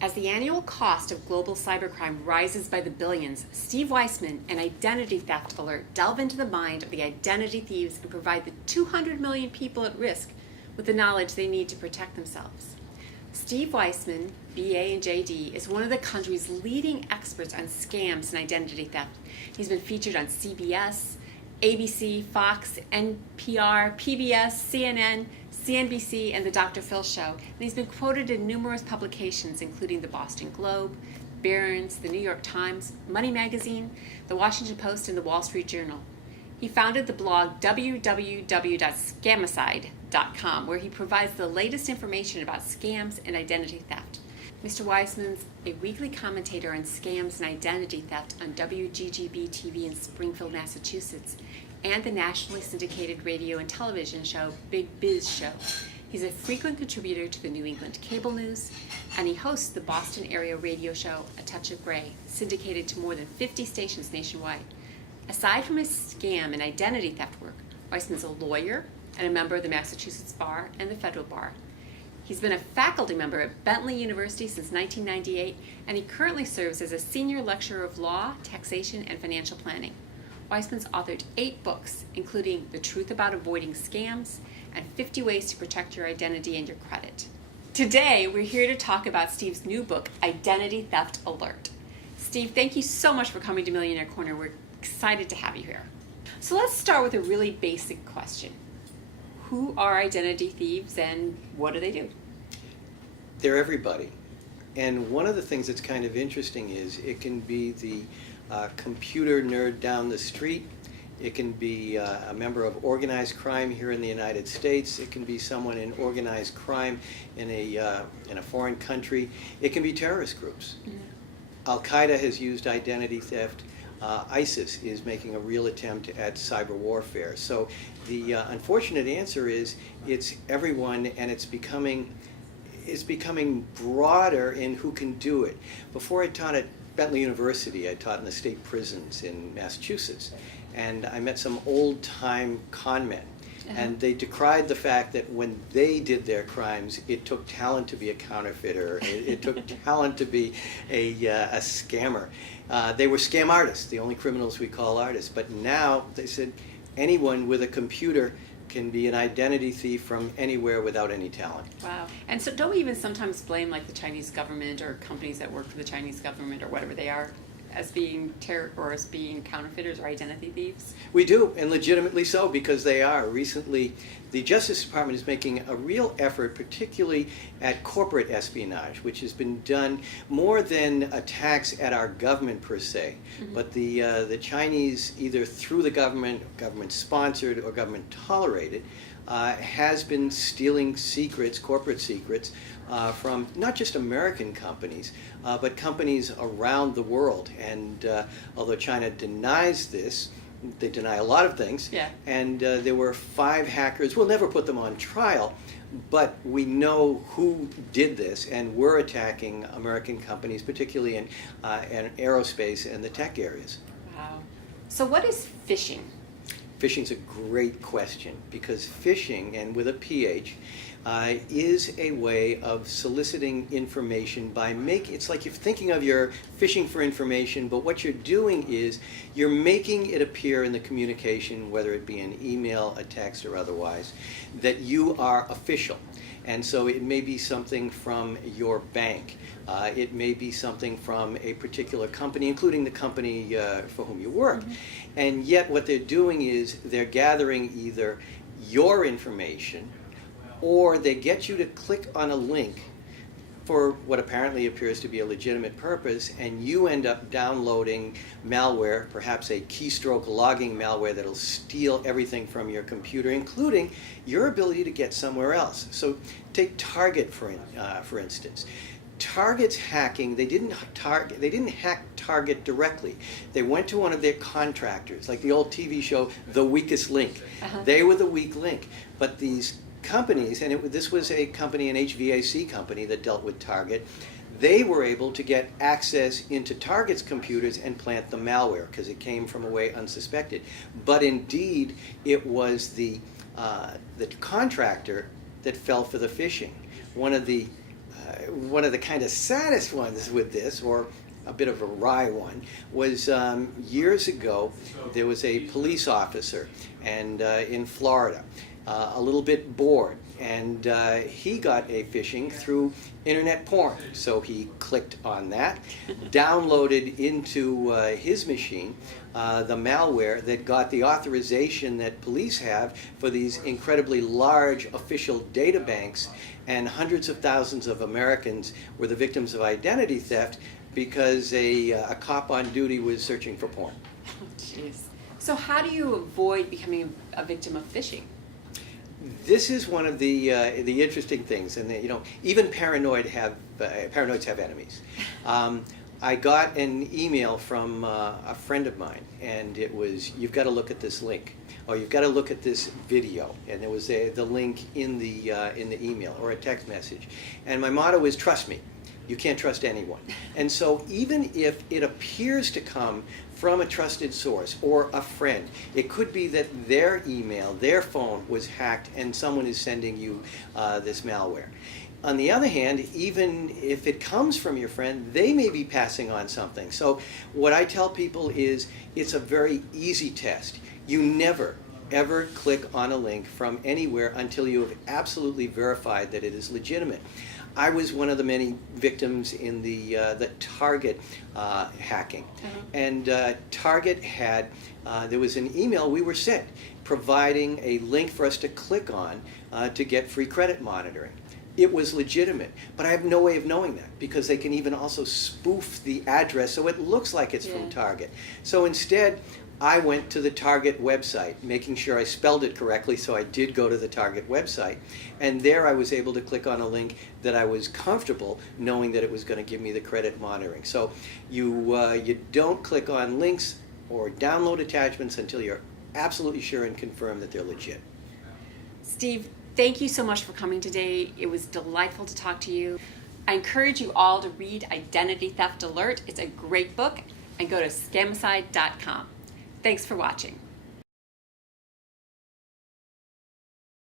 As the annual cost of global cybercrime rises by the billions, Steve Weisman and Identity Theft Alert delve into the mind of the identity thieves and provide the 200 million people at risk with the knowledge they need to protect themselves. Steve Weisman, BA and JD, is one of the country's leading experts on scams and identity theft. He's been featured on CBS, ABC, Fox, NPR, PBS, CNN, CNBC, and The Dr. Phil Show. And he's been quoted in numerous publications, including the Boston Globe, Barron's, the New York Times, Money Magazine, the Washington Post, and the Wall Street Journal. He founded the blog www.scamicide.com, where he provides the latest information about scams and identity theft. Mr. Weisman's a weekly commentator on scams and identity theft on WGGB TV in Springfield, Massachusetts, and the nationally syndicated radio and television show Big Biz Show. He's a frequent contributor to the New England Cable News, and he hosts the Boston area radio show A Touch of Gray, syndicated to more than 50 stations nationwide. Aside from his scam and identity theft work, Weisman's a lawyer and a member of the Massachusetts Bar and the Federal Bar. He's been a faculty member at Bentley University since 1998, and he currently serves as a senior lecturer of law, taxation, and financial planning. Weisman's authored 8 books, including The Truth About Avoiding Scams and 50 Ways to Protect Your Identity and Your Credit. Today, we're here to talk about Steve's new book, Identity Theft Alert. Steve, thank you so much for coming to Millionaire Corner. We're excited to have you here. So let's start with a really basic question. Who are identity thieves and what do they do? They're everybody. And one of the things that's kind of interesting is it can be the computer nerd down the street. It can be a member of organized crime here in the United States. It can be someone in organized crime in a foreign country. It can be terrorist groups. Mm-hmm. Al-Qaeda has used identity theft. ISIS is making a real attempt at cyber warfare. So the unfortunate answer is it's everyone, and it's becoming broader in who can do it. Before I taught at Bentley University, I taught in the state prisons in Massachusetts, and I met some old-time con men. And they decried the fact that when they did their crimes, it took talent to be a counterfeiter. It took talent to be a scammer. They were scam artists, the only criminals we call artists. But now they said anyone with a computer can be an identity thief from anywhere without any talent. Wow. And so don't we even sometimes blame like the Chinese government or companies that work for the Chinese government or whatever they are as being as being counterfeiters or identity thieves? We do, and legitimately so, because they are. Recently, the Justice Department is making a real effort, particularly at corporate espionage, which has been done more than attacks at our government per se. Mm-hmm. But the Chinese, either through the government sponsored or government tolerated, has been stealing secrets, corporate secrets, from not just American companies, but companies around the world. And although China denies this, they deny a lot of things. Yeah. And there were 5 hackers. We'll never put them on trial, but we know who did this, and we're attacking American companies, particularly in aerospace and the tech areas. Wow. So what is phishing? Phishing's a great question, because phishing, and with a PH, is a way of soliciting information by it's like you're thinking of you're fishing for information, but what you're doing is you're making it appear in the communication, whether it be an email, a text, or otherwise, that you are official. And so it may be something from your bank. It may be something from a particular company, including the company for whom you work. Mm-hmm. And yet what they're doing is they're gathering either your information, or they get you to click on a link for what apparently appears to be a legitimate purpose, and you end up downloading malware, perhaps a keystroke logging malware that'll steal everything from your computer, including your ability to get somewhere else. So take Target for instance. Target's hacking, they didn't hack Target directly. They went to one of their contractors, like the old TV show The Weakest Link. Uh-huh. They were the weak link, but these companies, and this was a company, an HVAC company that dealt with Target, they were able to get access into Target's computers and plant the malware because it came from a way unsuspected. But indeed, it was the contractor that fell for the phishing. One of the one of the kind of saddest ones with this, or a bit of a wry one, was years ago. There was a police officer, and in Florida, a little bit bored, and he got a phishing through internet porn. So he clicked on that, downloaded into his machine the malware that got the authorization that police have for these incredibly large official data banks, and hundreds of thousands of Americans were the victims of identity theft because a cop on duty was searching for porn. Oh, jeez. So how do you avoid becoming a victim of phishing? This is one of the interesting things, and even paranoids have enemies. I got an email from a friend of mine, and it was, "You've got to look at this link," or "You've got to look at this video," and there was the link in the email or a text message. And my motto is, trust me. You can't trust anyone. And so even if it appears to come from a trusted source or a friend, it could be that their email, their phone was hacked and someone is sending you this malware. On the other hand, even if it comes from your friend, they may be passing on something. So what I tell people is it's a very easy test. You never, ever click on a link from anywhere until you have absolutely verified that it is legitimate. I was one of the many victims in the Target hacking. And Target had, there was an email we were sent providing a link for us to click on to get free credit monitoring. It was legitimate, but I have no way of knowing that because they can even also spoof the address so it looks like it's from Target. So instead, I went to the Target website, making sure I spelled it correctly, so I did go to the Target website, and there I was able to click on a link that I was comfortable knowing that it was going to give me the credit monitoring. So you don't click on links or download attachments until you're absolutely sure and confirm that they're legit. Steve, thank you so much for coming today. It was delightful to talk to you. I encourage you all to read Identity Theft Alert. It's a great book, and go to scamicide.com. Thanks for watching.